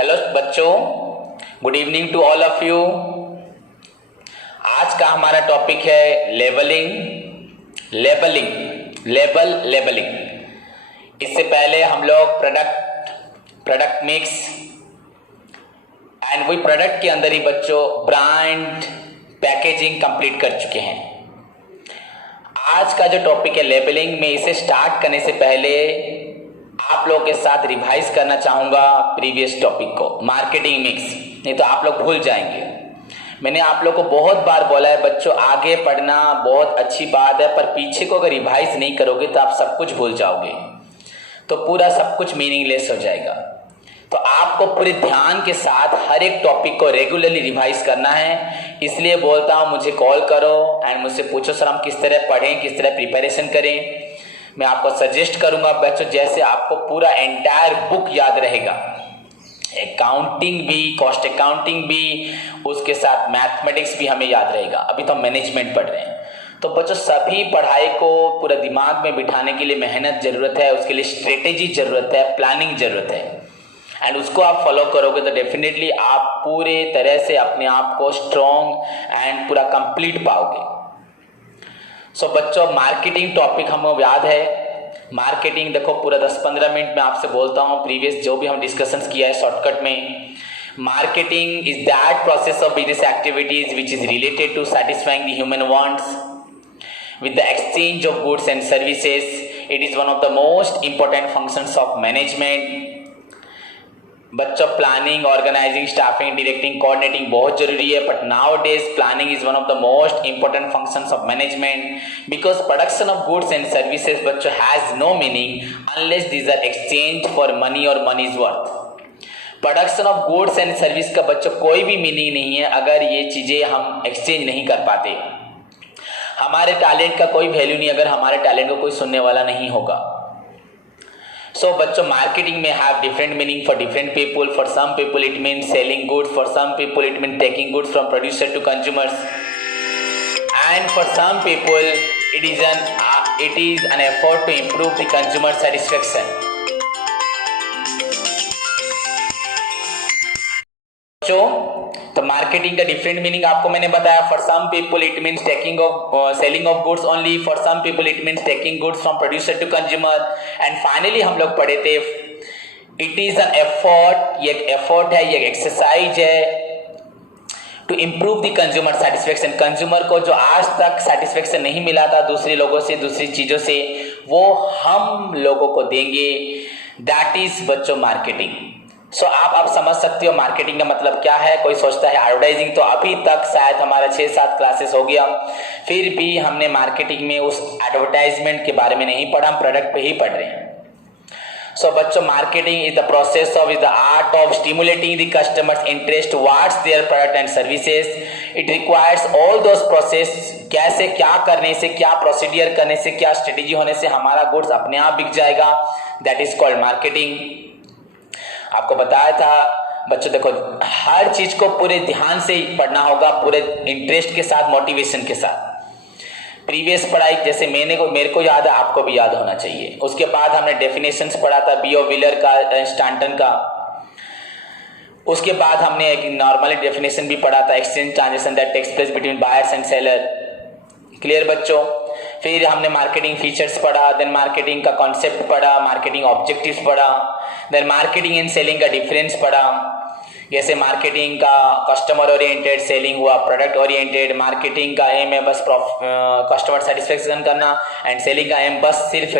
Hello बच्चों, good evening to all of you. आज का हमारा टॉपिक है लेबलिंग। इससे पहले हम लोग प्रोडक्ट मिक्स एंड वही प्रोडक्ट के अंदर ही बच्चों ब्रांड पैकेजिंग कंप्लीट कर चुके हैं। आज का जो टॉपिक है लेबलिंग में, इसे स्टार्ट करने से पहले आप लोगों के साथ रिवाइज करना चाहूंगा प्रीवियस टॉपिक को, मार्केटिंग मिक्स, नहीं तो आप लोग भूल जाएंगे। मैंने आप लोग को बहुत बार बोला है बच्चों, आगे पढ़ना बहुत अच्छी बात है, पर पीछे को अगर रिवाइज नहीं करोगे तो आप सब कुछ भूल जाओगे, तो पूरा सब कुछ मीनिंगलेस हो जाएगा। तो आपको पूरे ध्यान के साथ हर एक टॉपिक को रेगुलरली रिवाइज करना है। इसलिए बोलता हूं मुझे कॉल करो एंड मुझसे पूछो सर हम किस तरह पढ़ें, किस तरह प्रिपरेशन करें। मैं आपको सजेस्ट करूंगा बच्चों, जैसे आपको पूरा एंटायर बुक याद रहेगा, अकाउंटिंग भी, कॉस्ट अकाउंटिंग भी, उसके साथ मैथमेटिक्स भी हमें याद रहेगा। अभी तो हम मैनेजमेंट पढ़ रहे हैं। तो बच्चों सभी पढ़ाई को पूरा दिमाग में बिठाने के लिए मेहनत जरूरत है, उसके लिए स्ट्रेटेजी जरूरत है, प्लानिंग जरूरत है, एंड उसको आप फॉलो करोगे तो डेफिनेटली आप पूरे तरह से अपने आप को स्ट्रॉन्ग एंड पूरा कंप्लीट पाओगे। सो बच्चों मार्केटिंग टॉपिक हमें याद है। मार्केटिंग देखो पूरा 10-15 मिनट में आपसे बोलता हूँ, प्रीवियस जो भी हम डिस्कशंस किया है शॉर्टकट में। Marketing is that process of business activities which is related to satisfying the human wants with the exchange of goods and services. It is one of the most important functions of management. बच्चों planning, organizing, staffing, directing, coordinating बहुत जरूरी है, but nowadays planning is one of the most important functions of management because production of goods and services बच्चों has no meaning unless these are exchange for money और money is worth. Production of goods and service का बच्चों कोई भी meaning नहीं है अगर ये चीजें हम एक्सचेंज नहीं कर पाते। हमारे टैलेंट का कोई वैल्यू नहीं अगर हमारे टैलेंट को कोई सुनने वाला नहीं होगा। सो बच्चों मार्केटिंग में have different meaning for different people. For some people it mean selling goods, for some people it mean taking goods from producer to consumers, and for some people it is an effort to improve the consumer satisfaction. तो marketing का different meaning आपको मैंने बताया। For some people it means selling of goods only, for some people it means taking goods from producer to consumer, and finally हम लोग पढ़े थे it is an effort. ये एक एफर्ट है, ये एक एक्सरसाइज है to improve the consumer satisfaction. Consumer को जो आज तक सेटिस्फेक्शन नहीं मिला था दूसरे लोगों से, दूसरी चीजों से, वो हम लोगों को देंगे। दैट इज बच्चों मार्केटिंग। सो आप समझ सकते हो मार्केटिंग का मतलब क्या है। कोई सोचता है एडवर्टाइजिंग, तो अभी तक शायद हमारा 6-7 क्लासेस हो गया, फिर भी हमने मार्केटिंग में उस एडवर्टाइजमेंट के बारे में नहीं पढ़ा, हम प्रोडक्ट पे ही पढ़ रहे हैं। सो बच्चों marketing is the process of, is the art of stimulating the customers interest towards their product and services. It requires all those process, कैसे क्या करने से, क्या प्रोसीडियर करने से, क्या स्ट्रेटेजी होने से हमारा गुड्स अपने आप बिक जाएगा। That is called marketing. आपको बताया था बच्चों देखो हर चीज को पूरे ध्यान से पढ़ना होगा, पूरे इंटरेस्ट के साथ, मोटिवेशन के साथ। प्रीवियस पढ़ाई जैसे मेरे को याद है, आपको भी याद होना चाहिए। उसके बाद हमने डेफिनेशंस पढ़ा था B.O. व्हीलर का, स्टैंटन का। उसके बाद हमने एक नॉर्मली डेफिनेशन भी पढ़ा था, exchange transaction that takes place between buyers and seller. Clear बच्चों। फिर हमने मार्केटिंग फीचर्स पढ़ा, देन मार्केटिंग का कॉन्सेप्ट पढ़ा, मार्केटिंग ऑब्जेक्टिव्स पढ़ा, देन मार्केटिंग एंड सेलिंग का डिफरेंस पढ़ा। जैसे मार्केटिंग का कस्टमर ओरिएंटेड, सेलिंग हुआ प्रोडक्ट ओरिएंटेड। मार्केटिंग का एम है बस कस्टमर सेटिस्फेक्शन करना, एंड सेलिंग का एम बस सिर्फ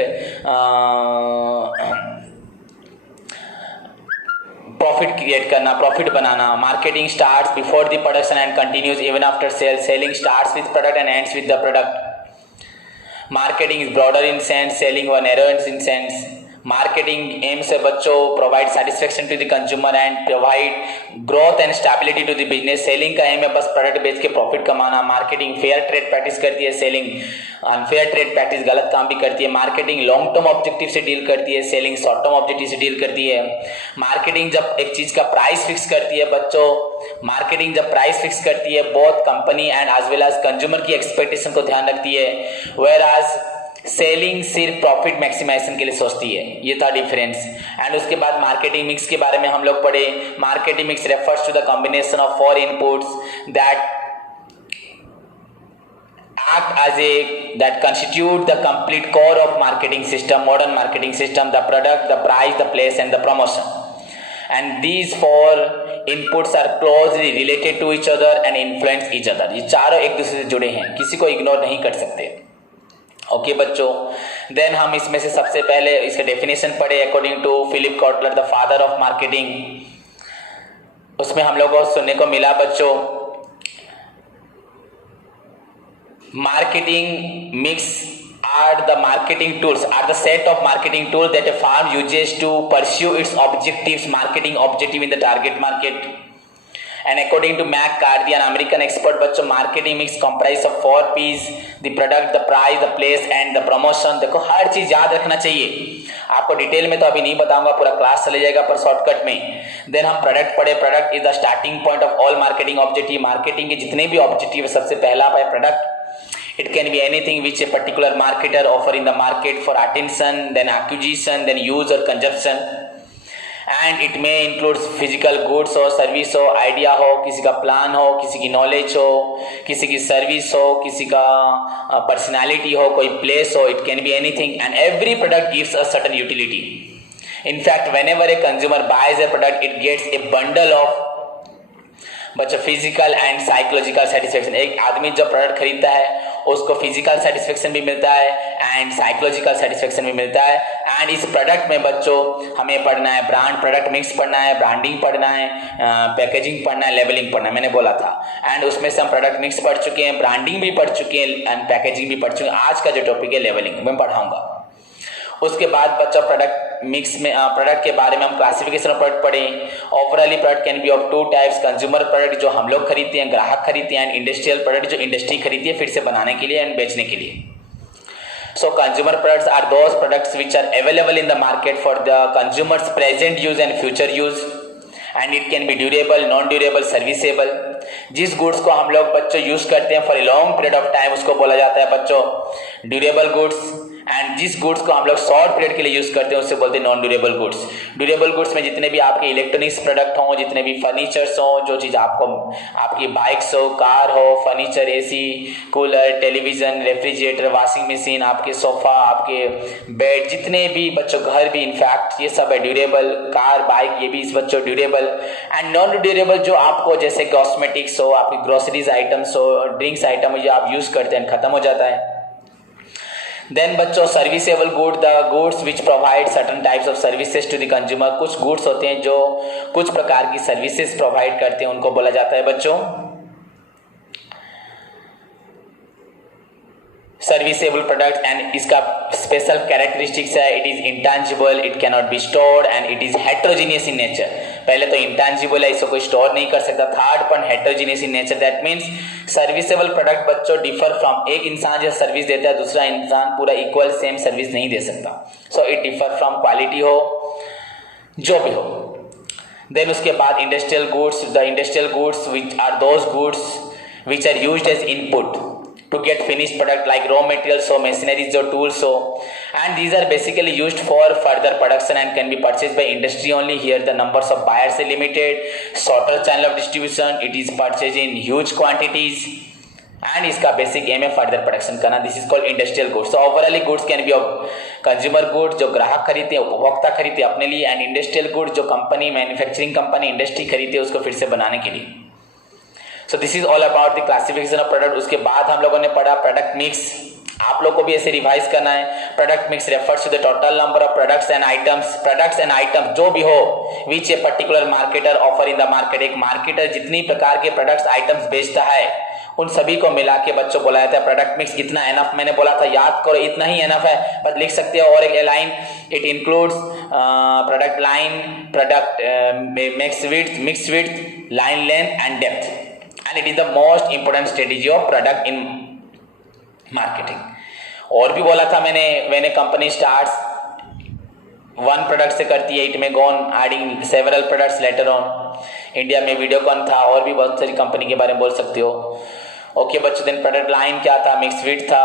प्रॉफिट क्रिएट करना, प्रॉफिट बनाना। Marketing starts before the production and continues even after sale. Selling starts with product and ends with the product. Marketing is broader in sense, selling or narrower in sense. Marketing aims है बच्चों provide satisfaction to the consumer and provide growth and stability to the business. Selling का aim है बस product बेच के profit कमाना। Marketing fair trade practice करती है, सेलिंग अनफेयर ट्रेड प्रैक्टिस गलत काम भी करती है। मार्केटिंग लॉन्ग टर्म ऑब्जेक्टिव से डील करती है, सेलिंग शॉर्ट टर्म ऑब्जेक्टिव से डील करती है। मार्केटिंग जब एक चीज का प्राइस फिक्स करती है बच्चों, मार्केटिंग जब प्राइस फिक्स करती है both company and as well as consumer की एक्सपेक्टेशन को ध्यान रखती है, वेयर एज सेलिंग सिर्फ प्रॉफिट मैक्सिमाइजेशन के लिए सोचती है। ये था डिफरेंस। एंड उसके बाद मार्केटिंग मिक्स के बारे में हम लोग पढ़े। Marketing mix refers to the combination of 4 inputs that act as that constitute the complete core of marketing system, modern marketing system: the product, the price, the place and the promotion. And these 4 inputs are closely related to each other and influence each other. ये चारों एक दूसरे से जुड़े हैं, किसी को ignore नहीं कर सकते। ओके बच्चों, देन हम इसमें से सबसे पहले इसका डेफिनेशन पढ़े according to Philip Kotler, the father of marketing. उसमें हम लोगों को सुनने को मिला बच्चों, marketing mix are the marketing tools, are the set of marketing tools that a firm uses to pursue its objectives, marketing objective in the target market. And according to Mac Carthy, an American expert, बच्चों marketing mix comprise of 4 P's: the product, the price, the place and the promotion। देखो हर चीज याद रखना चाहिए, आपको detail में तो अभी नहीं बताऊंगा, पूरा क्लास चले जाएगा पर शॉर्टकट में। देन हम प्रोडक्ट पढ़े, product is the starting point of all marketing objective. Marketing के जितने भी ऑब्जेक्टिव है सबसे पहला है product. It can be anything which a particular marketer offer in the market for attention, then acquisition, then use or consumption. And it may include physical goods हो, service हो, idea हो, किसी का प्लान हो, किसी की नॉलेज हो, किसी की सर्विस हो, किसी का पर्सनैलिटी हो, कोई प्लेस हो। It can be anything and every product gives a certain utility. In fact, whenever a consumer buys a product, it gets a bundle of बच्चों फिजिकल एंड साइकोलॉजिकल सेटिस्फेक्शन। एक आदमी जो प्रोडक्ट खरीदता है उसको फिजिकल सेटिस्फेक्शन भी मिलता है एंड साइकोलॉजिकल सेटिस्फेक्शन भी मिलता है। एंड इस प्रोडक्ट में बच्चों हमें पढ़ना है ब्रांड, प्रोडक्ट मिक्स पढ़ना है, ब्रांडिंग पढ़ना है, पैकेजिंग पढ़ना है, लेबलिंग पढ़ना है, मैंने बोला था। एंड उसमें से हम प्रोडक्ट मिक्स पढ़ चुके हैं, ब्रांडिंग भी पढ़ चुके हैं एंड पैकेजिंग भी पढ़ चुके हैं। आज का जो टॉपिक है लेबलिंग मैं पढ़ाऊंगा। उसके बाद बच्चों प्रोडक्ट मिक्स में प्रोडक्ट के बारे में हम क्लासिफिकेशन ऑफ प्रोडक्ट पढ़ें। Overall product can be of 2 types: consumer product जो हम लोग खरीदते हैं, ग्राहक खरीदते हैं, एंड इंडस्ट्रियल प्रोडक्ट जो इंडस्ट्री खरीदती है फिर से बनाने के लिए एंड बेचने के लिए। So consumer products are those products which are available in the market for the consumers present use and future use and it can be durable, non durable, serviceable. जिस गुड्स को हम लोग बच्चों यूज करते हैं for a long period of time उसको बोला जाता है बच्चों ड्यूरेबल गुड्स। एंड जिस गुड्स को हम लोग शॉर्ट पीरियड के लिए यूज करते हैं उससे बोलते हैं non durable goods. Durable goods में जितने भी आपके इलेक्ट्रॉनिक्स प्रोडक्ट हों, जितने भी फर्नीचर्स हों, जो चीज़ आपको आपकी बाइक्स हो, कार हो, furniture, AC, cooler, television, refrigerator, washing machine, आपके सोफा, आपके बेड, जितने भी बच्चों घर भी इनफैक्ट ये सब है ड्यूरेबल। कार, बाइक ये भी इस बच्चों ड्यूरेबल। एंड नॉन ड्यूरेबल जो आपको जैसे कॉस्मेटिक्स हो, आपकी ग्रोसरीज आइटम्स हो, ड्रिंक्स आइटम हो, जो आप यूज करते हैं खत्म हो जाता है। देन बच्चों serviceable good, the goods which provide certain types of services to the consumer. कुछ गुड्स होते हैं जो कुछ प्रकार की सर्विसेज प्रोवाइड करते हैं, उनको बोला जाता है बच्चों सर्विसेबल प्रोडक्ट। एंड इसका स्पेशल कैरेक्टरिस्टिक्स है, it is intangible, it can not be stored and it is heterogeneous in nature. पहले तो इंटेंजिबल है, इसको कोई स्टोर नहीं कर सकता। Third point heterogeneous in nature, that means serviceable product बच्चों डिफर फ्रॉम, एक इंसान जो सर्विस देता है दूसरा इंसान पूरा इक्वल सेम सर्विस नहीं दे सकता। So it differ from quality हो जो भी हो। देन उसके बाद industrial goods, the industrial goods which are those goods which are used as input to get finished product like raw materials or machineries or tools so, and these are basically used for further production and can be purchased by industry only. Here the numbers of buyers are limited, shorter channel of distribution, it is purchased in huge quantities and इसका basic M है further production करना। This is called industrial goods. So overall goods can be of consumer goods जो ग्राहक खरीदते हैं, उपभोक्ता खरीदते हैं अपने लिए, एंड इंडस्ट्रियल गुड्स जो कंपनी, मैन्युफैक्चरिंग कंपनी, इंडस्ट्री खरीदती है उसको फिर से बनाने के लिए। So this is all about the classification of product। उसके बाद हम लोगों ने पढ़ा प्रोडक्ट मिक्स। आप लोग को भी ऐसे रिवाइज करना है। Product mix refers to the total number of products and items जो भी हो which a particular marketer offer in the market. एक मार्केटर जितनी प्रकार के प्रोडक्ट्स आइटम्स बेचता है उन सभी को मिला के बच्चों बोला जाता है प्रोडक्ट मिक्स। कितना एनफ, मैंने बोला था याद करो, इतना ही एनफ है, पर लिख सकते हो और एक line, it includes product line, product mix width, line length and depth, and it is the most important strategy of product in marketing। और भी बोला था मैंने, when a company starts one product से करती है, it may go on adding several products later on। India में वीडियोकॉन था, और भी बहुत सारी कंपनी के बारे में बोल सकते हो। ओके बच्चों, देन प्रोडक्ट लाइन क्या था, मिक्स विड था,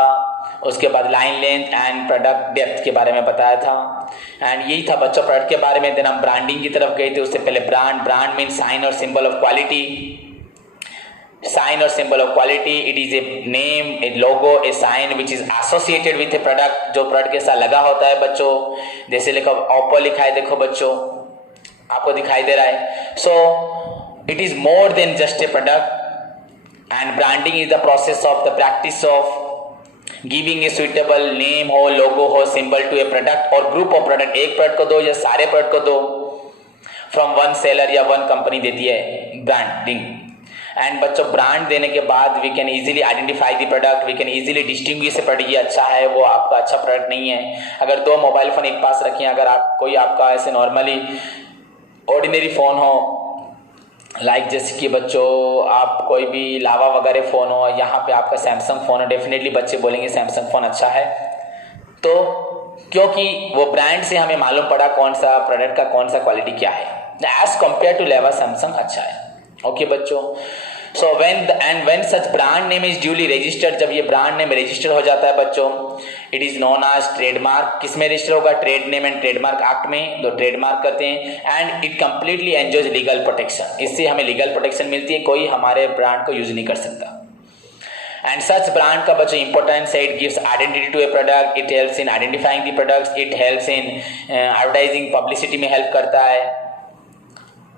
उसके बाद line length and product depth के बारे में बताया था। एंड यही था बच्चों प्रोडक्ट के बारे में। देन हम ब्रांडिंग की तरफ गए थे। उससे पहले ब्रांड मीन साइन और symbol of quality. Sign or symbol of quality, it is a name, a logo, a sign which is associated with a product, जो प्रोडक्ट के साथ लगा होता है बच्चों। जैसे लिखो ओप्पो लिखा है, देखो बच्चों आपको दिखाई दे रहा है। So it is more than just a product and branding is the process of the practice of giving a suitable name हो, लोगो हो, सिंबल टू ए प्रोडक्ट और ग्रुप ऑफ प्रोडक्ट। एक प्रोडक्ट को दो या सारे प्रोडक्ट को दो, फ्रॉम वन सेलर या वन कंपनी देती है ब्रांडिंग। एंड बच्चों ब्रांड देने के बाद we can easily identify the product, we can easily distinguish product, ये अच्छा है, वो आपका अच्छा प्रोडक्ट नहीं है। अगर दो मोबाइल फोन एक पास रखें, अगर आप कोई आपका ऐसे नॉर्मली ऑर्डिनरी फोन हो, लाइक जैसे कि बच्चों आप कोई भी लावा वगैरह फोन हो, यहाँ पे आपका सैमसंग फोन हो, डेफिनेटली बच्चे बोलेंगे सैमसंग फोन अच्छा है। तो क्योंकि वो ब्रांड से हमें मालूम पड़ा कौन सा प्रोडक्ट का कौन सा क्वालिटी क्या है। As compare to Lava Samsung अच्छा है। ओके बच्चों, so when such brand name is duly registered, जब ये ब्रांड नेम रजिस्टर हो जाता है बच्चों, it is known as trademark. किसमें रजिस्टर होगा? Trade name and trademark act में, तो ट्रेडमार्क करते हैं। And it completely enjoys legal protection, इससे हमें लीगल प्रोटेक्शन मिलती है, कोई हमारे ब्रांड को यूज नहीं कर सकता। एंड सच ब्रांड का बच्चों इंपॉर्टेंस है, it gives identity to a product, it helps in identifying the products, it helps in advertising, publicity में हेल्प करता है।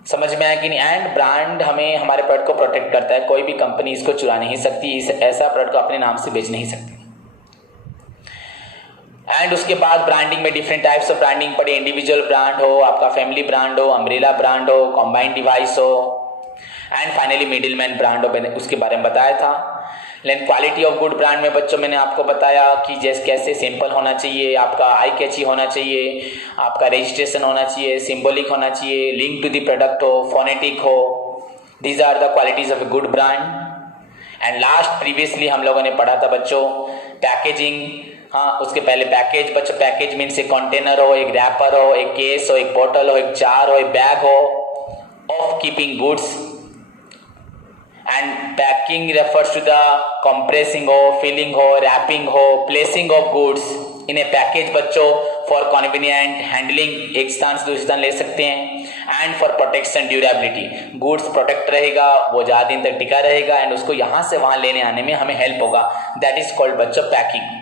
समझ में आया कि नहीं? एंड ब्रांड हमें हमारे प्रोडक्ट को प्रोटेक्ट करता है, कोई भी कंपनी इसको चुरा नहीं सकती, ऐसा प्रोडक्ट को अपने नाम से बेच नहीं सकती। एंड उसके बाद ब्रांडिंग में डिफरेंट टाइप्स ऑफ ब्रांडिंग पड़ी। इंडिविजुअल ब्रांड हो, आपका फैमिली ब्रांड हो, अम्ब्रेला ब्रांड हो, कॉम्बाइंड डिवाइस हो, एंड फाइनली मिडिलमैन ब्रांड हो, मैंने उसके बारे में बताया था। लेकिन क्वालिटी ऑफ गुड ब्रांड में बच्चों मैंने आपको बताया कि जैसे कैसे सिंपल होना चाहिए, आपका आई कैची होना चाहिए, आपका रजिस्ट्रेशन होना चाहिए, सिंबॉलिक होना चाहिए, लिंक टू द प्रोडक्ट हो, फोनेटिक हो। These are the qualities of a good brand. And last previously हम लोगों ने पढ़ा था बच्चों पैकेजिंग। हाँ, उसके पहले पैकेज बच्चों, पैकेज मीन्स एक कंटेनर हो, एक रैपर हो, एक केस हो, एक बोतल हो, एक जार हो, एक बैग हो of keeping goods. And packing refers to the compressing हो, filling हो, wrapping हो, placing of goods in a package बच्चों for convenient handling, एक स्थान से दूसरे स्थान ले सकते हैं। and for protection durability, goods protect रहेगा, वो ज़्यादा दिन तक टिका रहेगा and उसको यहाँ से वहाँ लेने आने में हमें help होगा। that is called बच्चों packing।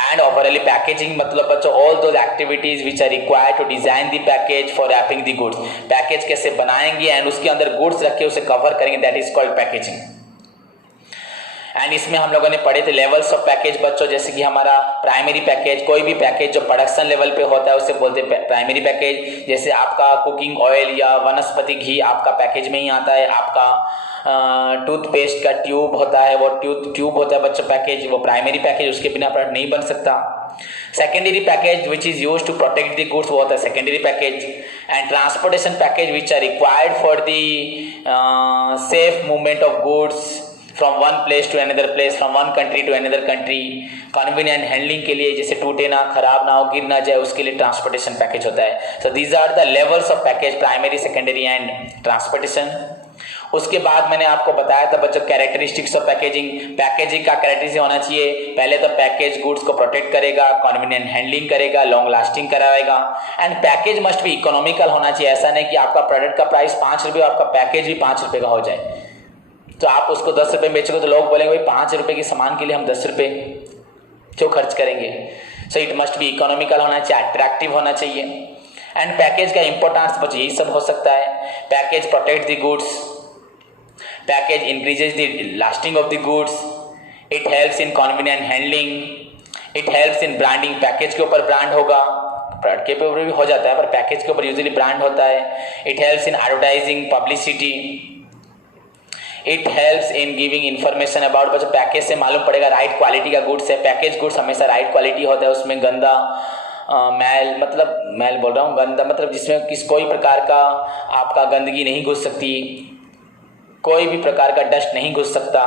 and overall packaging मतलब बच्चों all those activities which are required to design the package for wrapping the goods, package कैसे बनाएंगे एंड उसके अंदर गुड्स रख के उसे कवर करेंगे, that is called packaging. And इसमें हम लोगों ने पढ़े थे लेवल्स ऑफ पैकेज बच्चों, जैसे कि हमारा प्राइमरी पैकेज, कोई भी पैकेज जो प्रोडक्शन लेवल पे होता है उसे बोलते हैं प्राइमरी पैकेज। जैसे आपका कुकिंग ऑयल या वनस्पति घी आपका पैकेज में ही आता है। आपका टूथपेस्ट का ट्यूब होता है, वो ट्यूब होता है बच्चों पैकेज, वो प्राइमरी पैकेज, उसके बिना प्रोडक्ट नहीं बन सकता। Secondary package which is used to protect the goods, वो होता है secondary package. And transportation package which are required for the safe movement of goods from one place to another place, from one country to another country. Convenient handling के लिए, जैसे टूटे ना, खराब ना हो, गिर ना जाए, उसके लिए ट्रांसपोर्टेशन पैकेज होता है। So these are the levels of package, primary, secondary and transportation. उसके बाद मैंने आपको बताया था बच्चों कैरेक्टरिस्टिक्स ऑफ पैकेजिंग। पैकेजिंग का कैरेक्टरिस्टिक होना चाहिए, पहले तो पैकेज गुड्स को प्रोटेक्ट करेगा, कन्वीनियंट हैंडलिंग करेगा, लॉन्ग लास्टिंग कराएगा। एंड पैकेज मस्ट भी इकोनॉमिकल होना चाहिए, ऐसा नहीं कि आपका प्रोडक्ट का प्राइस 5 रुपये, आपका पैकेज भी 5 रुपये का हो जाए, तो आप उसको 10 रुपये में बेचोगे तो लोग बोलेंगे भाई 5 रुपये के सामान के लिए हम 10 रुपये क्यों खर्च करेंगे। सो इट मस्ट भी इकोनॉमिकल होना चाहिए, अट्रैक्टिव होना चाहिए। एंड पैकेज का इंपॉर्टेंस बच्चों यही सब हो सकता है। Package protect the goods, package increases the lasting of the goods, it helps in convenient handling, it helps in branding. Package के ऊपर ब्रांड होगा, प्रोडक्ट के ऊपर भी हो जाता है पर पैकेज के ऊपर यूजुअली ब्रांड होता है। It helps in advertising, publicity, it helps in giving information about, बच्चों पैकेज से मालूम पड़ेगा राइट क्वालिटी का गुड्स है। पैकेज गुड्स हमेशा राइट क्वालिटी होता है, उसमें गंदा मैल बोल रहा हूँ, गंदा मतलब जिसमें कोई प्रकार का आपका गंदगी नहीं घुस सकती, कोई भी प्रकार का डस्ट नहीं घुस सकता।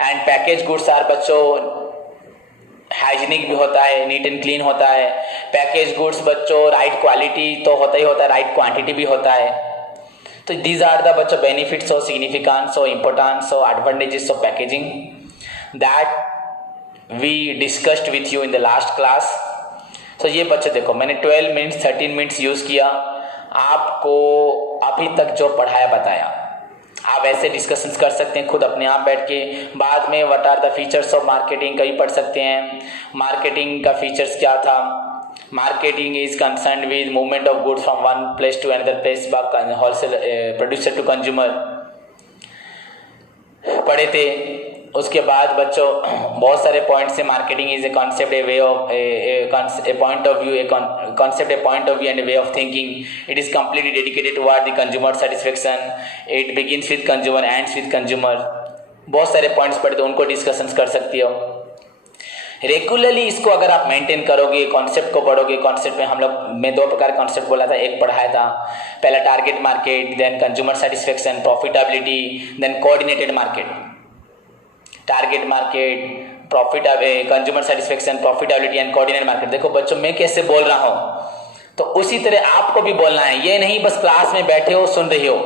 एंड पैकेज गुड्स आर बच्चों हाइजीनिक भी होता है, नीट एंड क्लीन होता है। पैकेज गुड्स बच्चों राइट क्वालिटी तो होता ही होता है, राइट क्वांटिटी भी होता है। तो दीज आर द बच्चों बेनिफिट्स और सिग्निफिकेंस और इम्पोर्टेंस और advantages of packaging that we discussed with you in the last class. तो ये बच्चे देखो, मैंने 12 मिनट्स 13 मिनट्स यूज़ किया, आपको अभी तक जो पढ़ाया बताया। आप ऐसे डिस्कशंस कर सकते हैं खुद अपने आप बैठ के। बाद में what are the features of marketing कभी पढ़ सकते हैं। मार्केटिंग का फीचर्स क्या था। Marketing is concern with movement of goods from one place to another place by wholesale producer to consumer पढ़े थे। उसके बाद बच्चों बहुत सारे पॉइंट्स है। Marketing is a concept, a way of a point of view, a concept, a point of view and a way of thinking. It is completely dedicated toward the consumer satisfaction. It begins with consumer, ends with consumer. बहुत सारे points पढ़े तो उनको discussions कर सकती हो। Regularly इसको अगर आप मेंटेन करोगे, कॉन्सेप्ट को पढ़ोगे। कॉन्सेप्ट में हम लोग, मैं 2 प्रकार कॉन्सेप्ट बोला था, एक पढ़ाया था पहला target market, then consumer satisfaction, profitability, then coordinated market. Target market, profit, consumer satisfaction, profitability and coordinated market. देखो बच्चों, मैं कैसे बोल रहा हूं तो उसी तरह आपको भी बोलना है। ये नहीं बस क्लास में बैठे हो सुन रही हो।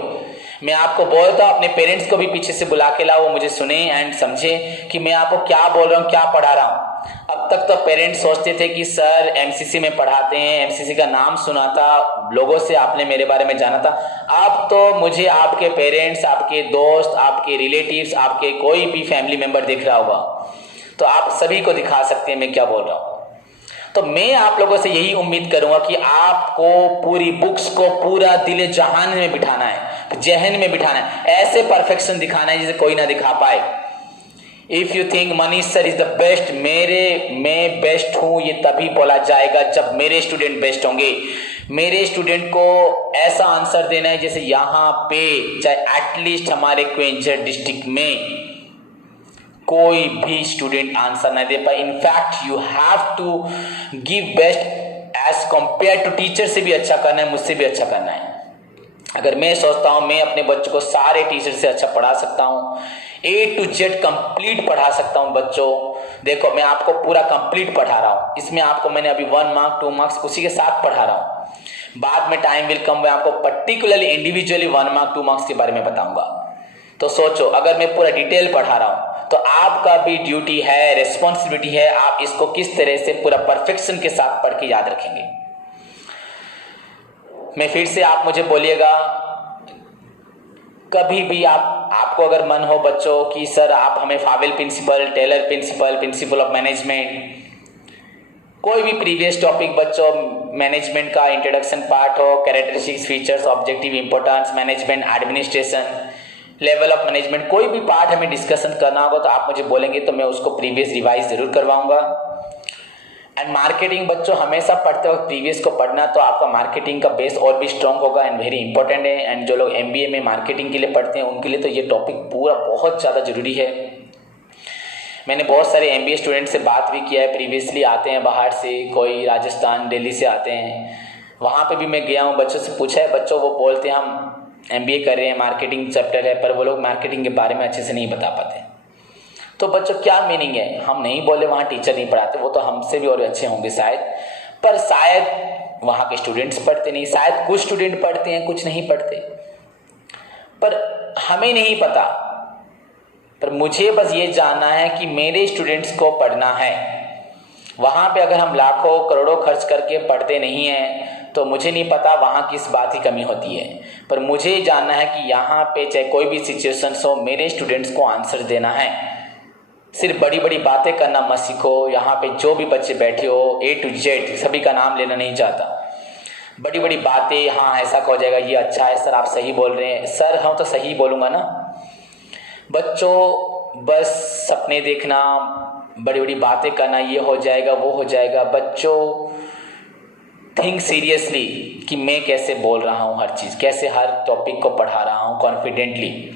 मैं आपको बोलता हूं, अपने पेरेंट्स को भी पीछे से बुला के लाओ, वो मुझे सुने एंड समझे कि मैं आपको क्या बोल रहा हूं, क्या पढ़ा रहा हूं। अब तक तो पेरेंट्स सोचते थे कि सर एमसीसी में पढ़ाते हैं, एमसीसी का नाम सुना था, लोगों से आपने मेरे बारे में जाना था। अब तो मुझे आपके पेरेंट्स, आपके दोस्त, आपके रिलेटिव्स, आपके कोई भी फैमिली मेंबर देख रहा होगा तो आप सभी को दिखा सकते हैं मैं क्या बोल रहा हूं। तो मैं आप लोगों से यही उम्मीद करूंगा कि आपको पूरी बुक्स को पूरा दिल जहान में बिठाना है, जहन में बिठाना है, ऐसे परफेक्शन दिखाना है जिसे कोई ना दिखा पाए। If you think Manish sir is the best, मैं बेस्ट हूं, ये तभी बोला जाएगा जब मेरे स्टूडेंट बेस्ट होंगे। मेरे स्टूडेंट को ऐसा आंसर देना है जैसे यहाँ पे चाहे एटलीस्ट हमारे क्वेंचर डिस्ट्रिक्ट में कोई भी स्टूडेंट आंसर ना दे पाए। In fact you have to give best as compare to teacher से भी अच्छा करना है, मुझसे भी अच्छा करना है। अगर मैं सोचता हूं मैं अपने बच्चों को सारे टीचर से अच्छा पढ़ा सकता हूं, A to Z कंप्लीट पढ़ा सकता हूं बच्चों। देखो मैं आपको पूरा कंप्लीट पढ़ा रहा हूं, इसमें आपको मैंने अभी 1 मार्क 2 मार्क्स उसी के साथ पढ़ा रहा हूं। बाद में टाइम विल कम, मैं आपको पर्टिकुलरली इंडिविजुअली 1 मार्क 2 मार्क्स के बारे में बताऊंगा। तो सोचो, अगर मैं पूरा डिटेल पढ़ा रहा हूं तो आपका भी ड्यूटी है, रेस्पॉन्सिबिलिटी है, आप इसको किस तरह से पूरा परफेक्शन के साथ पढ़ के याद रखेंगे। मैं फिर से, आप मुझे बोलिएगा कभी भी आपको अगर मन हो बच्चों कि सर आप हमें Fayol principle, Taylor principle, principle of management, कोई भी प्रीवियस टॉपिक बच्चों, मैनेजमेंट का इंट्रोडक्शन पार्ट हो, characteristics, features, objective, importance, management, administration, level of management, कोई भी पार्ट हमें डिस्कशन करना होगा तो आप मुझे बोलेंगे तो मैं उसको प्रीवियस रिवाइज जरूर करवाऊंगा। एंड मार्केटिंग बच्चों हमेशा पढ़ते वक्त प्रीवियस को पढ़ना, तो आपका मार्केटिंग का बेस और भी स्ट्रांग होगा एंड वेरी इंपॉर्टेंट है। एंड जो लोग एमबीए में मार्केटिंग के लिए पढ़ते हैं उनके लिए तो ये टॉपिक पूरा बहुत ज़्यादा जरूरी है। मैंने बहुत सारे एमबीए स्टूडेंट से बात भी किया है, प्रीवियसली आते हैं बाहर से, कोई राजस्थान, दिल्ली से आते हैं। वहाँ पर भी मैं गया हूँ, बच्चों से पूछा है, बच्चों वो बोलते हैं हम एमबीए कर रहे हैं, मार्केटिंग चैप्टर है, पर वो लोग मार्केटिंग के बारे में अच्छे से नहीं बता पाते। तो बच्चों क्या मीनिंग है, हम नहीं बोले वहाँ टीचर नहीं पढ़ाते, वो तो हमसे भी और अच्छे होंगे शायद, पर शायद वहाँ के स्टूडेंट्स पढ़ते नहीं, शायद कुछ स्टूडेंट पढ़ते हैं कुछ नहीं पढ़ते, पर हमें नहीं पता। पर मुझे बस ये जानना है कि मेरे स्टूडेंट्स को पढ़ना है। वहाँ पे अगर हम लाखों करोड़ों खर्च करके पढ़ते नहीं हैं तो मुझे नहीं पता वहाँ किस बात की कमी होती है, पर मुझे जानना है कि यहाँ पे चाहे कोई भी सिचुएशन हो मेरे स्टूडेंट्स को आंसर देना है। सिर्फ बड़ी बड़ी बातें करना मत सीखो। यहाँ पे जो भी बच्चे बैठे हो A to Z, सभी का नाम लेना नहीं चाहता, बड़ी बड़ी बातें, हाँ ऐसा हो जाएगा, ये अच्छा है सर, आप सही बोल रहे हैं सर, हाँ तो सही बोलूँगा ना। बच्चों बस सपने देखना, बड़ी बड़ी बातें करना, ये हो जाएगा वो हो जाएगा। बच्चों थिंक सीरियसली कि मैं कैसे बोल रहा हूँ हर चीज़, कैसे हर टॉपिक को पढ़ा रहा हूँ कॉन्फिडेंटली।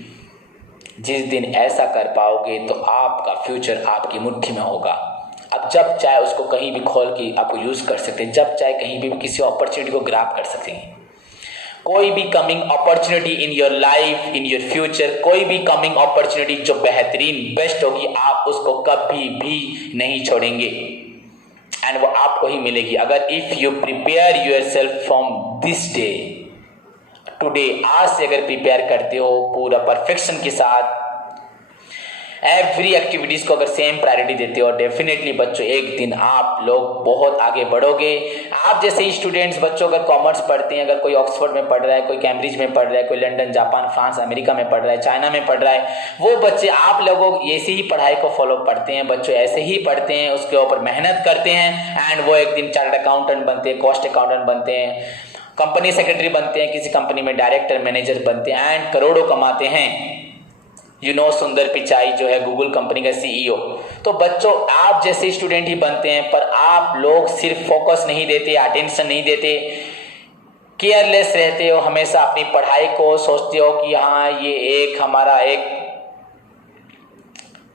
जिस दिन ऐसा कर पाओगे तो आपका फ्यूचर आपकी मुट्ठी में होगा। अब जब चाहे उसको कहीं भी खोल के आपको यूज़ कर सकते हैं, जब चाहे कहीं भी किसी अपॉर्चुनिटी को ग्रैब कर सकते हैं। कोई भी coming opportunity in your life, in your future, कोई भी कमिंग अपॉर्चुनिटी जो बेहतरीन बेस्ट होगी, आप उसको कभी भी नहीं छोड़ेंगे एंड वो आपको ही मिलेगी। अगर if you prepare yourself from this day, today, आज से अगर प्रिपेयर करते हो पूरा परफेक्शन के साथ, एवरी एक्टिविटीज को अगर सेम प्रायोरिटी देते हो, डेफिनेटली बच्चों एक दिन आप लोग बहुत आगे बढ़ोगे। आप जैसे ही स्टूडेंट्स बच्चों अगर कॉमर्स पढ़ते हैं, अगर कोई ऑक्सफोर्ड में पढ़ रहा है, कोई कैम्ब्रिज में पढ़ रहा है, कोई लंदन, जापान, फ्रांस, अमेरिका में पढ़ रहा है, चाइना में पढ़ रहा है, वो बच्चे आप लोगों ऐसे ही पढ़ाई को फॉलो पढ़ते हैं, बच्चों ऐसे ही पढ़ते हैं, उसके ऊपर मेहनत करते हैं एंड वो एक दिन चार्टर्ड अकाउंटेंट बनते हैं, कॉस्ट अकाउंटेंट बनते हैं, कंपनी सेक्रेटरी बनते हैं, किसी कंपनी में डायरेक्टर मैनेजर बनते हैं एंड करोड़ों कमाते हैं। सुंदर पिचाई जो है गूगल कंपनी का सीईओ। तो बच्चों आप जैसे स्टूडेंट ही बनते हैं, पर आप लोग सिर्फ फोकस नहीं देते, अटेंशन नहीं देते, केयरलेस रहते हो, हमेशा अपनी पढ़ाई को सोचते हो कि हाँ ये एक हमारा एक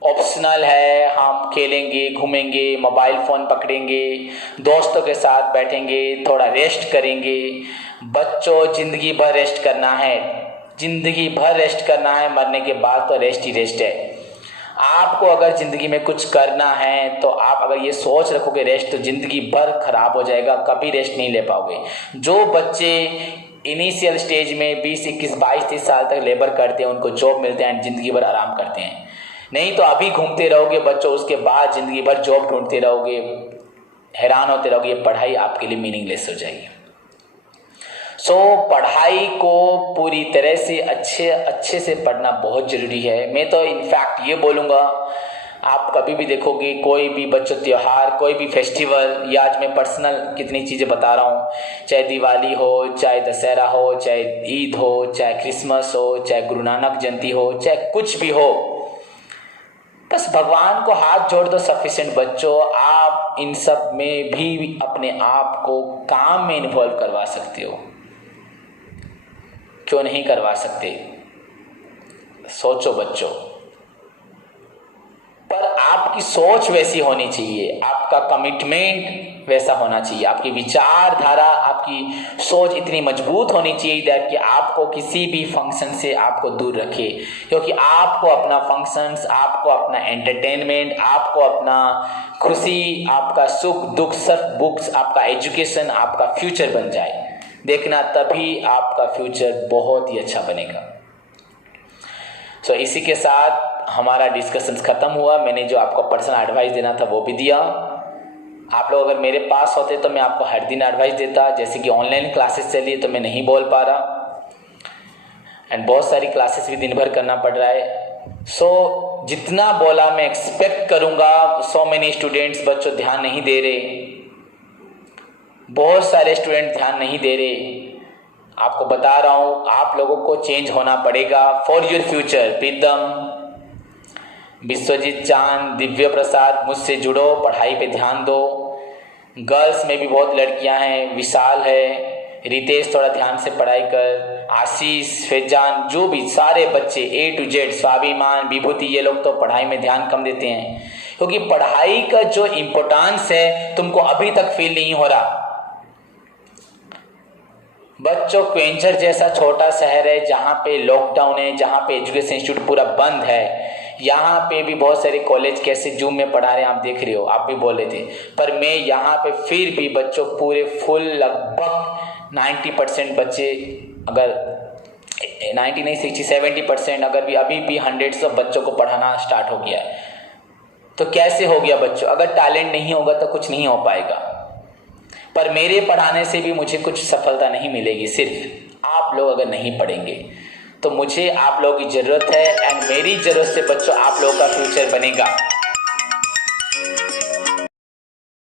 ऑप्शनल है, हम खेलेंगे, घूमेंगे, मोबाइल फोन पकड़ेंगे, दोस्तों के साथ बैठेंगे, थोड़ा रेस्ट करेंगे। बच्चों जिंदगी भर रेस्ट करना है, जिंदगी भर रेस्ट करना है, मरने के बाद तो रेस्ट ही रेस्ट है। आपको अगर जिंदगी में कुछ करना है तो आप अगर ये सोच रखोगे रेस्ट, तो जिंदगी भर खराब हो जाएगा, कभी रेस्ट नहीं ले पाओगे। जो बच्चे इनिशियल स्टेज में 20, 21, 22, 30 साल तक लेबर करते हैं, उनको जॉब मिलते हैं, जिंदगी भर आराम करते हैं। नहीं तो अभी घूमते रहोगे बच्चों, उसके बाद जिंदगी भर जॉब ढूंढते रहोगे, हैरान होते रहोगे, ये पढ़ाई आपके लिए मीनिंगलेस हो जाएगी। पढ़ाई को पूरी तरह से अच्छे से पढ़ना बहुत जरूरी है। मैं तो इनफैक्ट ये बोलूँगा, आप कभी भी देखोगे कोई भी बच्चों त्योहार, कोई भी फेस्टिवल, या आज मैं पर्सनल कितनी चीज़ें बता रहा हूँ, चाहे दिवाली हो, चाहे दशहरा हो, चाहे ईद हो, चाहे क्रिसमस हो, चाहे गुरु नानक जयंती हो, चाहे कुछ भी हो, बस भगवान को हाथ जोड़ दो, सफिशिएंट। बच्चों आप इन सब में भी अपने आप को काम में इन्वॉल्व करवा सकते हो, क्यों नहीं करवा सकते? सोचो बच्चों, पर आपकी सोच वैसी होनी चाहिए, आपका कमिटमेंट वैसा होना चाहिए, आपकी विचारधारा, आपकी सोच इतनी मजबूत होनी चाहिए कि आपको किसी भी फंक्शन से आपको दूर रखे, क्योंकि आपको अपना फंक्शंस, आपको अपना एंटरटेनमेंट, आपको अपना खुशी, आपका सुख दुख, सब बुक्स, आपका एजुकेशन, आपका फ्यूचर बन जाए। देखना तभी आपका फ्यूचर बहुत ही अच्छा बनेगा। इसी के साथ हमारा डिस्कशन खत्म हुआ। मैंने जो आपको पर्सनल एडवाइस देना था वो भी दिया। आप लोग अगर मेरे पास होते तो मैं आपको हर दिन एडवाइस देता, जैसे कि ऑनलाइन क्लासेस चली तो मैं नहीं बोल पा रहा, एंड बहुत सारी क्लासेस भी दिन भर करना पड़ रहा है। जितना बोला मैं एक्सपेक्ट करूंगा, सो मेनी स्टूडेंट्स बच्चों ध्यान नहीं दे रहे, बहुत सारे स्टूडेंट ध्यान नहीं दे रहे। आपको बता रहा हूं, आप लोगों को चेंज होना पड़ेगा फॉर योर फ्यूचर। प्रीतम, विश्वजीत चांद, दिव्य प्रसाद, मुझसे जुड़ो, पढ़ाई पे ध्यान दो। गर्ल्स में भी बहुत लड़कियां हैं, विशाल है, रितेश थोड़ा ध्यान से पढ़ाई कर, आशीष, फैजान, जो भी सारे बच्चे A to Z, स्वाभिमान, विभूति, ये लोग तो पढ़ाई में ध्यान कम देते हैं, क्योंकि पढ़ाई का जो इम्पोर्टेंस है तुमको अभी तक फील नहीं हो रहा। बच्चों क्वेंचर जैसा छोटा शहर है जहाँ पे लॉकडाउन है, जहाँ पे एजुकेशन इंस्टीट्यूट पूरा बंद है, यहाँ पे भी बहुत सारे कॉलेज कैसे जूम में पढ़ा रहे हैं, आप देख रहे हो, आप भी बोल रहे थे, पर मैं यहाँ पे फिर भी बच्चों पूरे फुल लगभग 90% बच्चे, अगर 90 नहीं 60-70%, अगर भी अभी भी 100 ऑफ बच्चों को पढ़ाना स्टार्ट हो गया है। तो कैसे हो गया बच्चों? अगर टैलेंट नहीं होगा तो कुछ नहीं हो पाएगा। पर मेरे पढ़ाने से भी मुझे कुछ सफलता नहीं मिलेगी, सिर्फ आप लोग अगर नहीं पढ़ेंगे। तो मुझे आप लोगों की जरूरत है, एंड मेरी जरूरत से बच्चों आप लोगों का फ्यूचर बनेगा।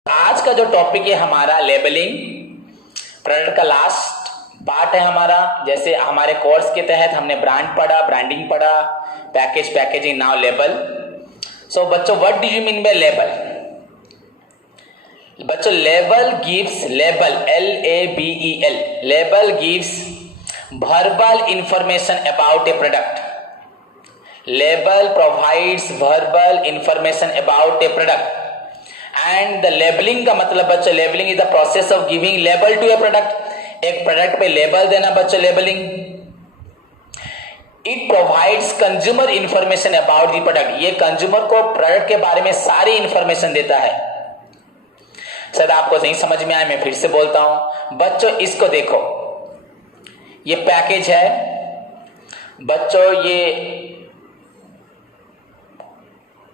आज का जो टॉपिक है हमारा लेबलिंग, प्रोडक्ट का लास्ट पार्ट है हमारा। जैसे हमारे कोर्स के तहत हमने ब्रांड पढ़ा, ब्रांडिंग पढ़ा, पैकेजिंग, नाउ लेबल। बच्चों what do you mean by label? बच्चों label gives, label LABEL, label gives verbal information about a product. Label provides verbal information about a product. And the labeling का मतलब बच्चों, labeling is the process of giving label to a product. एक product पे label देना बच्चों, labelling. It provides consumer information about the product. ये consumer को product के बारे में सारी इंफॉर्मेशन देता है। शायद आपको नहीं समझ में आया, मैं फिर से बोलता हूं। बच्चों इसको देखो, ये पैकेज है बच्चों, ये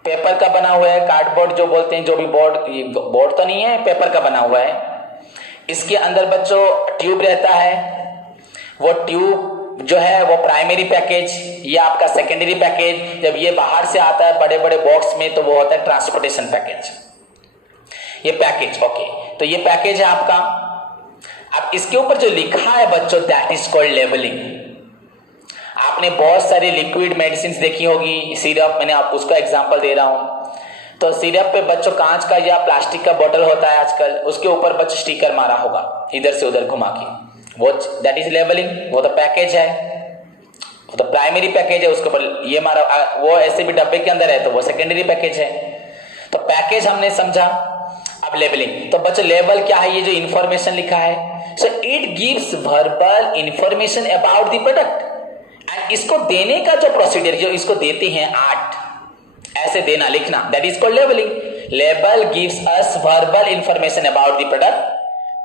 पेपर का बना हुआ है, कार्डबोर्ड जो बोलते हैं, जो भी बोर्ड तो नहीं है, पेपर का बना हुआ है। इसके अंदर बच्चों ट्यूब रहता है। वो ट्यूब जो है वो प्राइमरी पैकेज, ये आपका सेकेंडरी पैकेज। जब ये बाहर से आता है बड़े बड़े बॉक्स में तो वो होता है ट्रांसपोर्टेशन पैकेज। ये पैकेज, ओके, तो ये पैकेज है आपका। अब इसके ऊपर जो लिखा है बच्चों, दैट इज कॉल्ड लेबलिंग। आपने बहुत सारी लिक्विड मेडिसिन देखी होगी, सिरप, मैंने आप उसका एग्जांपल दे रहा हूं। तो सिरप पे बच्चों कांच का या प्लास्टिक का बोतल होता है आजकल, उसके ऊपर बच्चों स्टिकर मारा होगा इधर से उधर घुमा के, वो दैट इज लेबलिंग। वो तो पैकेज है, वो तो प्राइमरी पैकेज है, उसके ऊपर ये मारा। वो ऐसे भी डब्बे के अंदर है तो वो सेकेंडरी पैकेज है। तो पैकेज हमने समझा। अब लेबलिंग, तो बच्चों लेबल क्या है? ये जो इंफॉर्मेशन लिखा है, so it gives verbal information about the product. And इसको देने का जो प्रोसीजर, जो इसको देते हैं आर्ट, ऐसे देना, लिखना, that is called labelling. Label gives us verbal information about the product.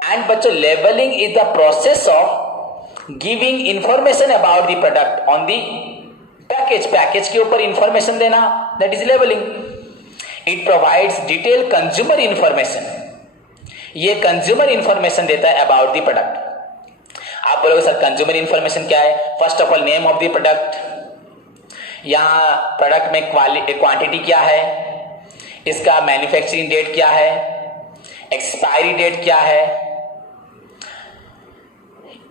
And बच्चों labelling is the process of giving information about the product on the package. Package के ऊपर इंफॉर्मेशन देना, that is labelling. It provides detail consumer information. ये consumer information देता है about the product. आप बोलोगे sir consumer information क्या है? First of all name of the product, यहां प्रोडक्ट में क्वांटिटी क्या है, इसका मैन्युफैक्चरिंग डेट क्या है, एक्सपायरी डेट क्या है,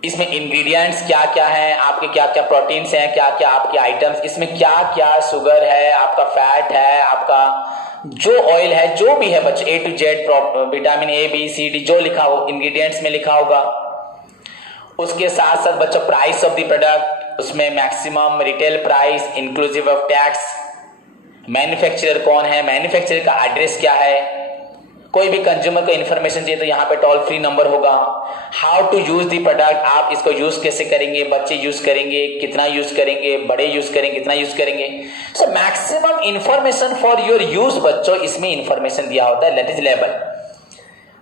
इसमें इंग्रेडिएंट्स क्या क्या हैं, आपके क्या क्या प्रोटीन्स हैं, क्या क्या आपके आइटम्स, इसमें क्या क्या शुगर है, आपका फैट है, आपका जो ऑयल है, जो भी है बच्चे, A to Z, vitamin A B C D जो लिखा हो इंग्रेडिएंट्स में लिखा होगा। उसके साथ साथ बच्चों प्राइस ऑफ द प्रोडक्ट, उसमें maximum retail price inclusive of tax, manufacturer कौन है, मैन्युफैक्चरर का एड्रेस क्या है। कोई भी कंज्यूमर को इंफॉर्मेशन चाहिए तो यहाँ पे टोल फ्री नंबर होगा। How to use the product, आप इसको यूज कैसे करेंगे, बच्चे यूज करेंगे, कितना यूज करेंगे, बड़े यूज करेंगे, कितना यूज करेंगे। So maximum information for your use बच्चों, इसमें इंफॉर्मेशन दिया होता है, दैट इज लेबल।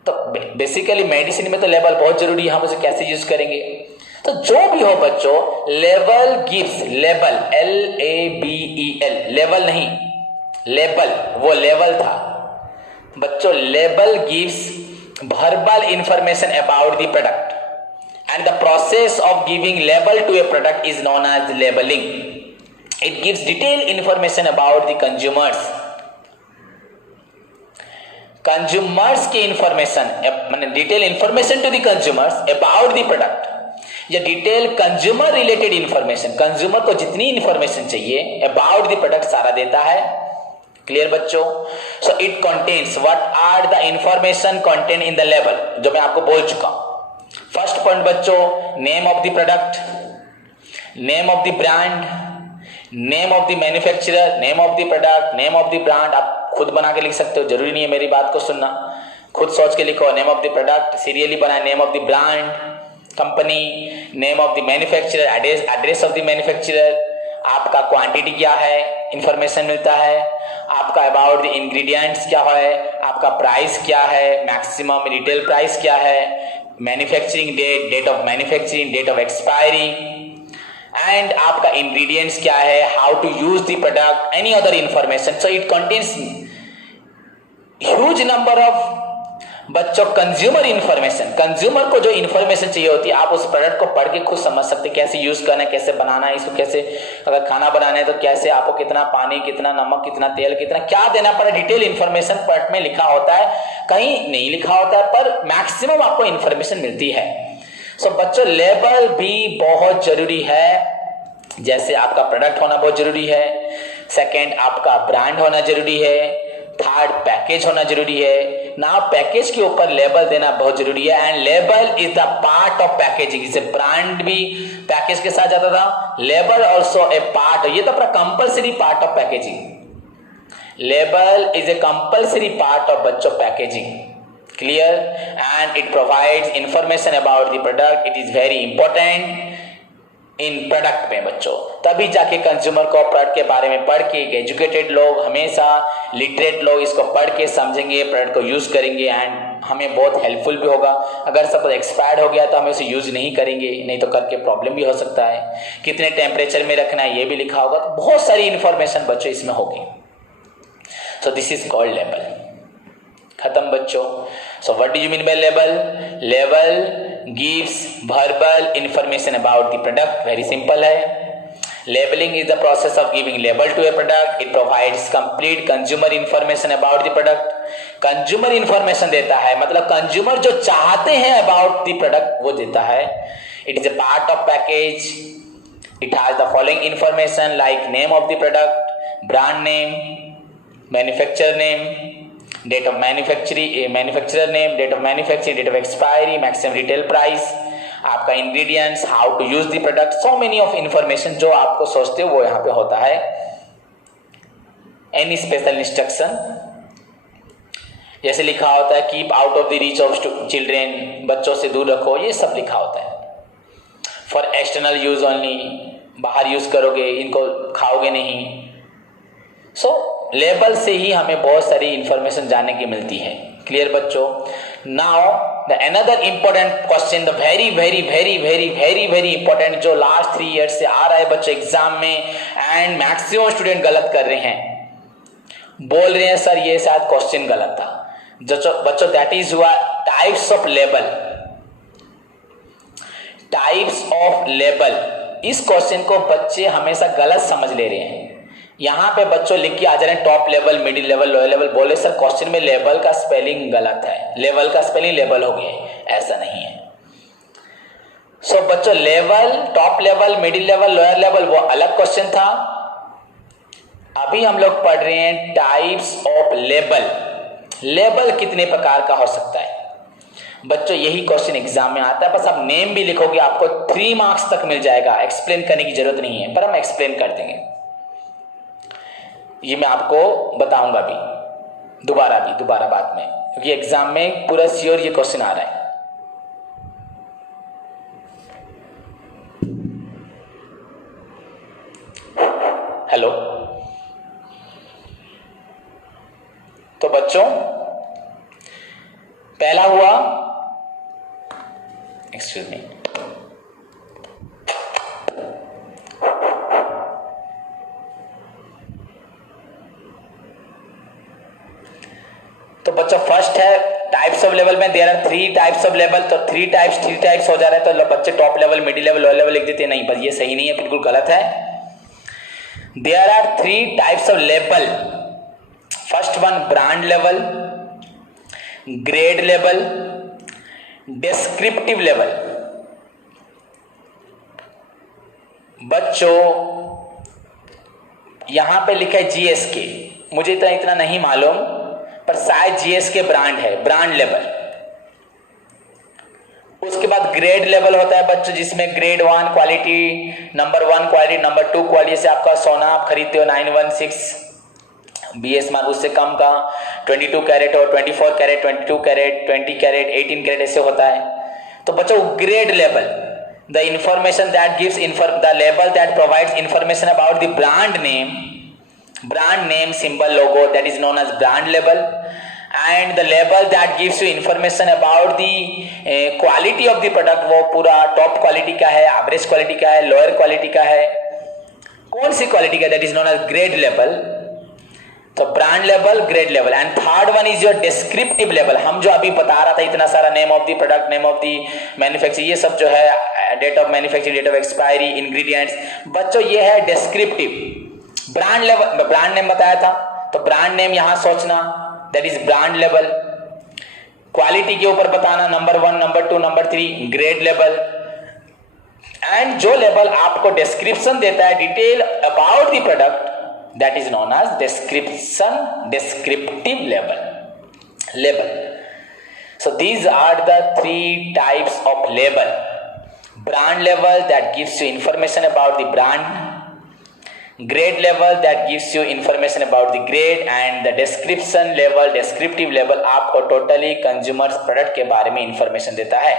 तो बेसिकली मेडिसिन में तो लेबल बहुत जरूरी है, हम उसे कैसे यूज करेंगे। तो जो भी हो बच्चों, label gives, label LABEL, label नहीं लेबल, वो लेवल था बच्चों। Label gives verbal information about the product and the process of giving label to a product is known as labeling. It gives detailed information about the consumers की information, माने detail information to the consumers about the product. या detail consumer related information, consumer को जितनी information चाहिए about the product सारा देता है। Clear बच्चों? So it contains what are the information contain in the label, जो मैं आपको बोल चुका हूं। फर्स्ट पॉइंट बच्चों, name of the product, name of the brand, name of the manufacturer, name of the product, name of the brand. आप खुद बना के लिख सकते हो, जरूरी नहीं है मेरी बात को सुनना, खुद सोच के लिखो। Name of the product serially बनाए, name of the brand company, name of the manufacturer, address of the manufacturer, आपका क्वांटिटी क्या है इंफॉर्मेशन मिलता है, आपका अबाउट द इंग्रेडिएंट्स क्या है, आपका प्राइस क्या है, मैक्सिमम रिटेल प्राइस क्या है, manufacturing date, date of manufacturing, date of expiry, and आपका इंग्रेडिएंट्स क्या है, how to use the product, any other information. So it contains huge number of बच्चों कंज्यूमर इंफॉर्मेशन। कंज्यूमर को जो इंफॉर्मेशन चाहिए होती है, आप उस प्रोडक्ट को पढ़ के खुद समझ सकते, कैसे यूज करना है, कैसे बनाना है इसको, कैसे अगर खाना बनाना है तो कैसे, आपको कितना पानी, कितना नमक, कितना तेल, कितना क्या देना पड़ा, डिटेल इंफॉर्मेशन पार्ट में लिखा होता है। कहीं नहीं लिखा होता है पर मैक्सिमम आपको इंफॉर्मेशन मिलती है। सो बच्चों लेबल भी बहुत जरूरी है। जैसे आपका प्रोडक्ट होना बहुत जरूरी है, सेकेंड आपका ब्रांड होना जरूरी है, थर्ड पैकेज होना जरूरी है। ना पैकेज के ऊपर लेबल देना बहुत जरूरी है। And label is the part of packaging. जैसे ब्रांड भी पैकेज के साथ जाता था, लेबल ऑल्सो ए पार्ट, ये तो अपना compulsory part of packaging. Label is a compulsory part of बच्चों packaging. Clear? And it provides information about the product. It is very important in product में बच्चों, तभी जाके कंज्यूमर को प्रोडक्ट के बारे में पढ़ के, एजुकेटेड लोग, हमेशा लिटरेट लोग इसको पढ़ के समझेंगे, प्रोडक्ट को यूज करेंगे एंड हमें बहुत हेल्पफुल भी होगा। अगर सपोज एक्सपायर्ड हो गया तो हम इसे यूज नहीं करेंगे, नहीं तो करके प्रॉब्लम भी हो सकता है। कितने टेम्परेचर में रखना है ये भी लिखा होगा। तो बहुत सारी इंफॉर्मेशन बच्चों इसमें होगी। So this is called label. खत्म बच्चों. So what do you mean by label? Label gives verbal information about the product. Very simple है. Labeling is the process of giving label to a product. It provides complete consumer information about the product. Consumer information देता है, मतलब consumer जो चाहते हैं about the product वो देता है. It is a part of package. It has the following information like name of the product, brand name, manufacturer name, date of manufacturer name, date of manufacturing, date of expiry, maximum retail price, आपका ingredients, how to use the product, so many of information जो आपको सोचते हो वो यहाँ पे होता है. Any special instruction, जैसे लिखा होता है keep out of the reach of children, बच्चों से दूर रखो, ये सब लिखा होता है. For external use only, बाहर यूज करोगे, इनको खाओगे नहीं. So लेबल से ही हमें बहुत सारी इंफॉर्मेशन जानने की मिलती है. क्लियर बच्चों? Now the another important question, the very very very very very very important, जो लास्ट 3 ईयर से आ रहा है बच्चों एग्जाम में, एंड मैक्सिमम स्टूडेंट गलत कर रहे हैं, बोल रहे हैं सर ये शायद क्वेश्चन गलत था. बच्चों दैट इज हुआ types of label. Types of label, इस क्वेश्चन को बच्चे हमेशा गलत समझ ले रहे हैं. यहां पे बच्चों लिख के आ जा रहे हैं top level, middle level, lower level. बोले सर क्वेश्चन में लेवल का स्पेलिंग गलत है, लेवल का स्पेलिंग लेवल हो गया. ऐसा नहीं है. सो बच्चों level, top level, middle level, lower level वो अलग क्वेश्चन था. अभी हम लोग पढ़ रहे हैं टाइप्स ऑफ लेबल. लेबल कितने प्रकार का हो सकता है बच्चों, यही क्वेश्चन एग्जाम में आता है. बस आप नेम भी लिखोगे आपको 3 मार्क्स तक मिल जाएगा. एक्सप्लेन करने की जरूरत नहीं है, पर हम एक्सप्लेन कर देंगे. ये मैं आपको बताऊंगा भी दोबारा बाद में, क्योंकि एग्जाम में पूरा श्योर ये क्वेश्चन आ रहा है. हेलो. तो बच्चों पहला हुआ, एक्सक्यूज मी, तो बच्चों फर्स्ट है टाइप्स ऑफ लेवल में there are 3 types of level. तो 3 टाइप्स हो जा रहा है. तो बच्चे top level, middle level, lower level लिख देते हैं. नहीं, बस ये सही नहीं है, बिल्कुल गलत है. There are 3 types of label. First one brand level, grade level, descriptive level. बच्चों यहां पे लिखा है जीएसके, मुझे तो इतना नहीं मालूम, पर शायद जीएसके ब्रांड है, ब्रांड लेवल. उसके बाद ग्रेड लेवल होता है बच्चों, जिसमें grade 1 quality, number 1 quality, number 2 quality. से आपका सोना आप खरीदते हो 916 बीएस मान, उससे कम का 22 कैरेट और 24 कैरेट, 22 कैरेट, 20 कैरेट, 18 कैरेट ऐसे होता है. तो बच्चों grade level, the information that gives the label that provides information about the brand name, symbol, logo, that is known as brand label. And the label that gives you information about the quality of the product, वो पूरा top quality का है, average quality का है, lower quality का है, कौन सी क्वालिटी का, that is known as grade level. तो brand level, grade level. And third one is your descriptive level. हम जो अभी बता रहा था इतना सारा, name of the product, name of the manufacture, ये सब जो है, date of manufacturing, date of expiry, ingredients. बच्चों ये है descriptive. Brand level, brand name बताया था, तो ब्रांड नेम यहां सोचना, that is brand level. Quality के ऊपर बताना, number 1, number 2, number 3, grade level. And जो लेवल आपको डिस्क्रिप्शन देता है, detail about the product, that is known as descriptive level. So these are the 3 types of level. Brand level that gives you information about the brand, grade level that gives you information about the grade, and the description level, descriptive level आपको totally consumers product के बारे में information देता है.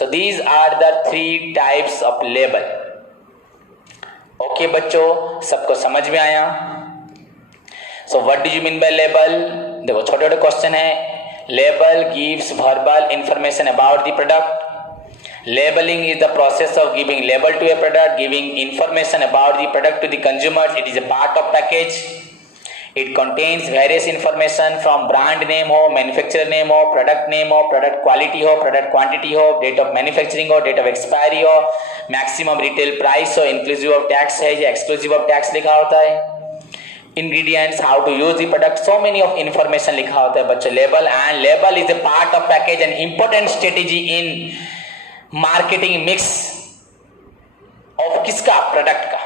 So these are the 3 types of label. Okay बच्चों, सबको समझ में आया? So what do you mean by label? देखो छोटे छोटे क्वेश्चन है. Label gives verbal information about the product. Labeling is the process of giving label to a product, giving information about the product to the consumers. It is a part of package. It contains various information from brand name हो, manufacturer name हो, product name हो, product quality हो, product quantity हो, date of manufacturing हो, date of expiry हो, maximum retail price हो, inclusive of tax है या exclusive of tax लिखा होता है, ingredients, how to use the product, so many of information लिखा होता है बच्चों. Label, and label is a part of package and important strategy in marketing mix of किसका, प्रोडक्ट का.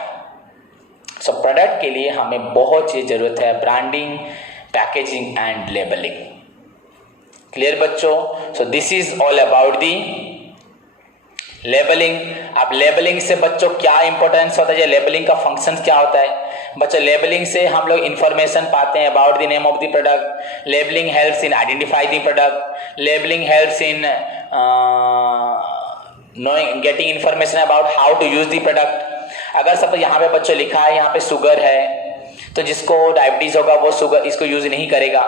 सो प्रोडक्ट के लिए हमें बहुत चीज जरूरत है, branding, packaging and labeling. Clear बच्चों? So this is all about the labeling. अब लेबलिंग से बच्चों क्या इंपॉर्टेंस होता है, लेबलिंग का फंक्शन क्या होता है बच्चों? लेबलिंग से हम लोग इंफॉर्मेशन पाते हैं about the name of the product. Labelling helps in identify the product. Labelling helps in knowing, getting information about how to use the product. अगर सब यहाँ पे बच्चों लिखा है यहाँ पे शुगर है, तो जिसको डायबिटीज होगा वो शुगर इसको यूज नहीं करेगा,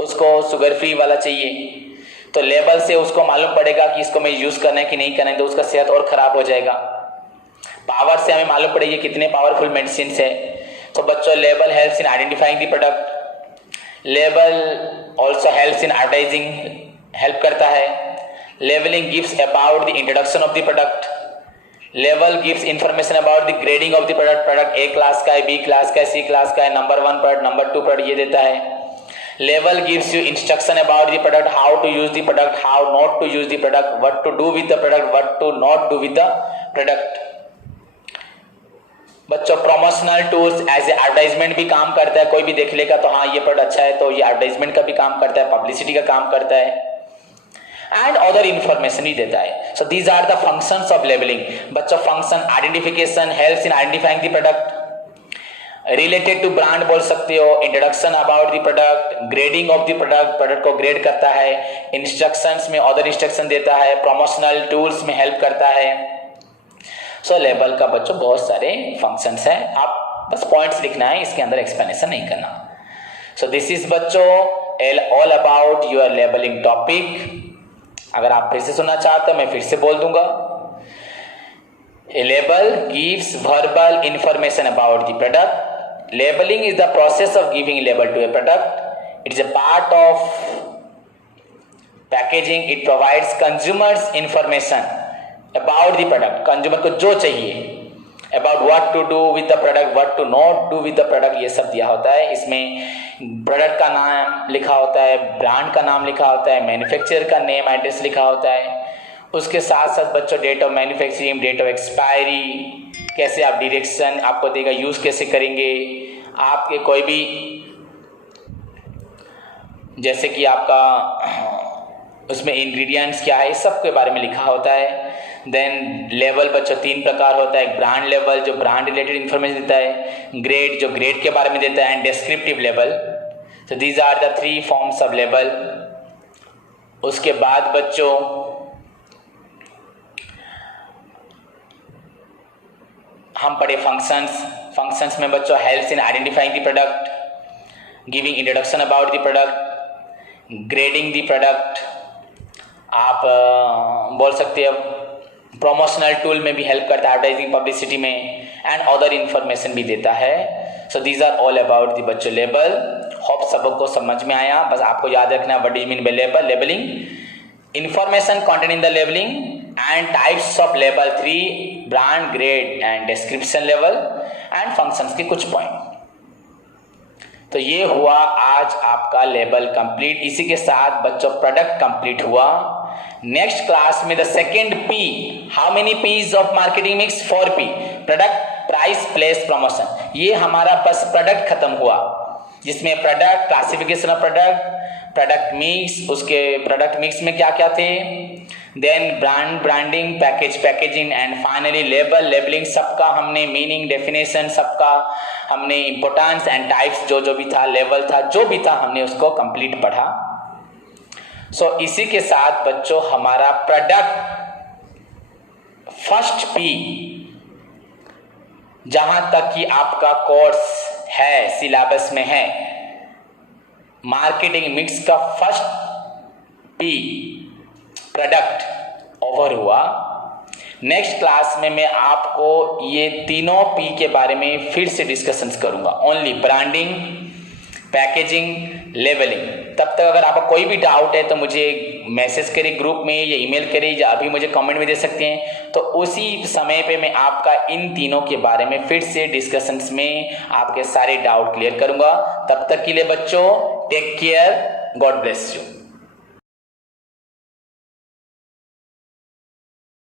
उसको शुगर फ्री वाला चाहिए. तो लेबल से उसको मालूम पड़ेगा कि इसको मैं यूज करना है कि नहीं करना है, तो उसका सेहत और खराब हो जाएगा. पावर से हमें मालूम पड़ेगी कितने पावरफुल मेडिसिन है. तो बच्चों label helps in identifying the product. Label also helps in advertising, help करता है. Labeling gives about the introduction of the product. Label gives information about the grading of the product. Product A class का है, B class का है, C class का है, number 1 product, number 2 product ये देता है. Label gives you instruction about the product, how to use the product, how not to use the product, what to do with the product, what to not do with the product. बच्चों promotional tools as a advertisement भी काम करता है. कोई भी देख लेगा तो हाँ ये प्रोडक्ट अच्छा है, तो ये एडवर्टाइजमेंट का भी काम करता है, पब्लिसिटी का काम करता है, एंड अदर इंफॉर्मेशन भी देता है. So these are the functions of labeling. बच्चों function identification, helps in identifying the product. Related to brand बोल सकते हो, introduction about the product, grading of the product, product को ग्रेड करता है, इंस्ट्रक्शंस में अदर इंस्ट्रक्शन देता है, प्रमोशनल टूल्स में हेल्प करता है. सो लेबल का बच्चों बहुत सारे फंक्शंस है, आप बस पॉइंट्स लिखना है, इसके अंदर एक्सप्लेनेशन नहीं करना. सो दिस इज बच्चों all about your labelling topic. अगर आप फिर से सुनना चाहते हो मैं फिर से बोल दूंगा. A label gives verbal information about the product. Labeling is the process of giving label to a product. It is a part of packaging. It provides consumers information about the product. Consumer को जो चाहिए about what to do with the product, what to not do with the product, ये सब दिया होता है. इसमें product का नाम लिखा होता है, ब्रांड का नाम लिखा होता है, मैन्युफैक्चरर का नेम एड्रेस लिखा होता है. उसके साथ साथ बच्चों date of manufacturing, date of expiry, कैसे आप डायरेक्शन आपको देगा, यूज कैसे करेंगे, आपके कोई भी जैसे कि आपका उसमें इंग्रेडिएंट्स क्या है, इस सब के बारे में लिखा होता है. देन लेबल बच्चों 3 प्रकार होता है. एक ब्रांड लेबल जो ब्रांड रिलेटेड इंफॉर्मेशन देता है, ग्रेड जो ग्रेड के बारे में देता है, एंड डिस्क्रिप्टिव लेबल. तो these are the 3 forms of label. उसके बाद बच्चों हम पढ़े फंक्शंस. फंक्शंस में बच्चों helps in identifying the product, giving introduction about the product, grading the product. आप बोल सकते हो प्रमोशनल टूल में भी हेल्प करता है, एडवर्टाइजिंग पब्लिसिटी में, एंड अदर इंफॉर्मेशन भी देता है. So these are all about the बच्चों लेबल. होप सबको समझ में आया. बस आपको याद रखना what is mean by label. Labelling, information content in the labelling and types of label 3, brand, grade and description level and functions के कुछ पॉइंट. तो ये हुआ आज आपका लेबल कंप्लीट. इसी के साथ बच्चों प्रोडक्ट कंप्लीट हुआ. नेक्स्ट क्लास में the second P. How many Ps of marketing mix? 4 P. Product, price, place, promotion. ये हमारा बस प्रोडक्ट खत्म हुआ, जिसमें product, classification of product, product mix. उसके प्रोडक्ट मिक्स में क्या क्या थे, then brand, branding, package, packaging, and finally label, labelling. सबका हमने मीनिंग, डेफिनेशन, सबका हमने इंपोर्टेंस एंड टाइप्स जो जो भी था, लेवल था, जो भी था, हमने उसको कंप्लीट पढ़ा. सो इसी के साथ बच्चों हमारा प्रोडक्ट फर्स्ट पी, जहां तक कि आपका कोर्स है, सिलेबस में है, मार्केटिंग मिक्स का फर्स्ट पी प्रोडक्ट ओवर हुआ. नेक्स्ट क्लास में मैं आपको ये तीनों पी के बारे में फिर से डिस्कशंस करूंगा. Only branding, packaging, labelling. तब तक अगर आपका कोई भी डाउट है तो मुझे मैसेज करिए ग्रुप में या ईमेल करिए या अभी मुझे कमेंट में दे सकते हैं, तो उसी समय पे मैं आपका इन तीनों के बारे में फिर से डिस्कशंस में आपके सारे डाउट क्लियर करूंगा। तब तक के लिए बच्चों take care, God bless you.